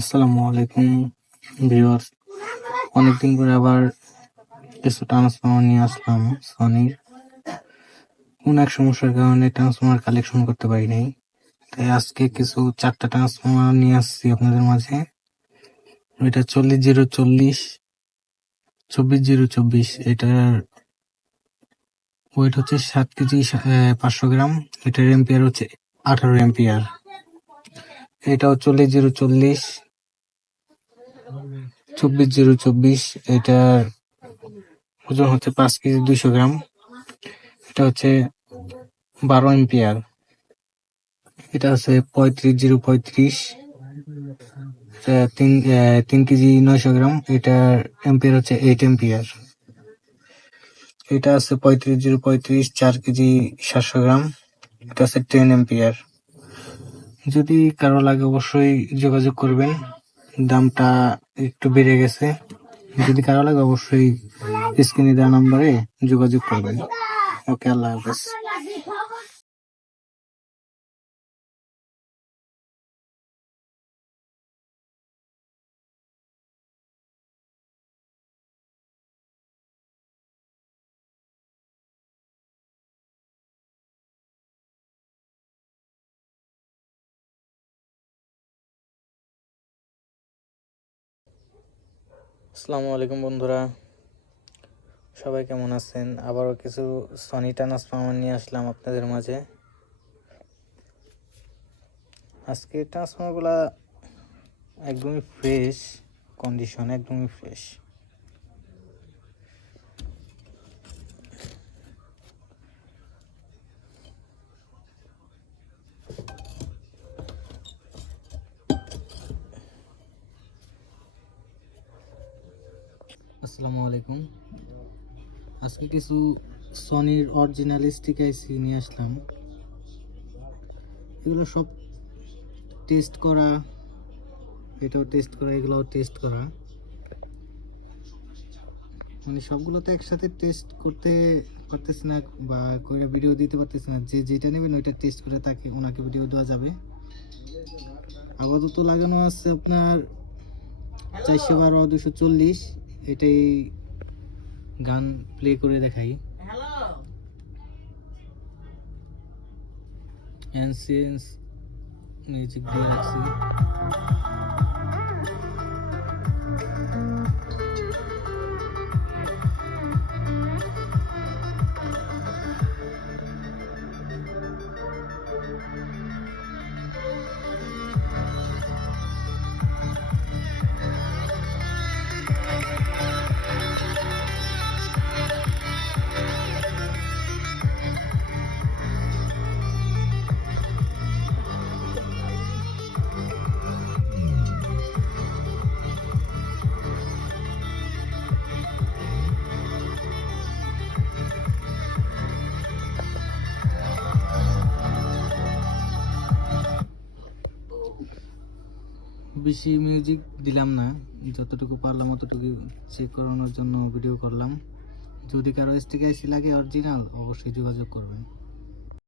আসসালামু আলাইকুম ভিউয়ার্স। অনেকদিন পরে আবার কিছু ট্রান্সফর্মার নিয়ে আসলাম সনির। কোন এক সমস্যার কারণে ট্রান্সফর্মার কালেকশন করতে পারি নাই, তাই আজকে কিছু 4টা ট্রান্সফর্মার নিয়ে আসছি আপনাদের মাঝে। এটা 40-040, 24-024। এটার ওয়েট হচ্ছে 7 কেজি 500 গ্রাম। এটার এম্পিয়ার হচ্ছে 18 এম্পিয়ার। এটাও 40-040, 24-024। এটার ওজন হচ্ছে 5 কেজি 200 গ্রাম। এটা হচ্ছে 12 এম্পিয়ার। এটা আছে 35-035, এটা 3 কেজি 900 গ্রাম। এটার এম্পিয়ার হচ্ছে 8 এম্পিয়ার। এটা আছে 35-035, 4 কেজি 700 গ্রাম। এটা আছে 10 এম্পিয়ার। যদি কারো লাগে অবশ্যই যোগাযোগ করবেন, দামটা একটু বেড়ে গেছে। যদি কারো লাগে অবশ্যই স্ক্রিনে দেওয়া নাম্বারে যোগাযোগ করবেন। ওকে, আল্লাহ হাফেজ। আসসালামু আলাইকুম বন্ধুরা, সবাই কেমন আছেন? আবারও কিছু সনি ট্রান্সফর্মার নিয়ে আসলাম আপনাদের মাঝে। আজকে ট্রান্সফর্মারগুলা একদমই ফ্রেশ কন্ডিশন, একদমই ফ্রেশ। আসসালামু আলাইকুম। আজকে কিছু সনির অরিজিনাল স্টিক আইসি নিয়ে আসলাম। এগুলো সব টেস্ট করা, এটাও টেস্ট করা, এগুলোও টেস্ট করা। মানে সবগুলো তো একসাথে টেস্ট করতে পারতেছি না বা করে ভিডিও দিতে পারতেছি না। যে যেটা নেবেন ওইটা টেস্ট করে তাকে ওনাকে ভিডিও দেওয়া যাবে। আপাতত লাগানো আছে আপনার 412-240। এটাই গান প্লে করে দেখাই। এনসিএন্স মিউজিক দিয়ে রাখছি। বেশি মিউজিক দিলাম না, যতটুকু পারলাম অতটুকু চেক করানোর জন্য ভিডিও করলাম। যদি কারো স্টিক আইসি লাগে অরিজিনাল, অবশ্যই যোগাযোগ করবেন।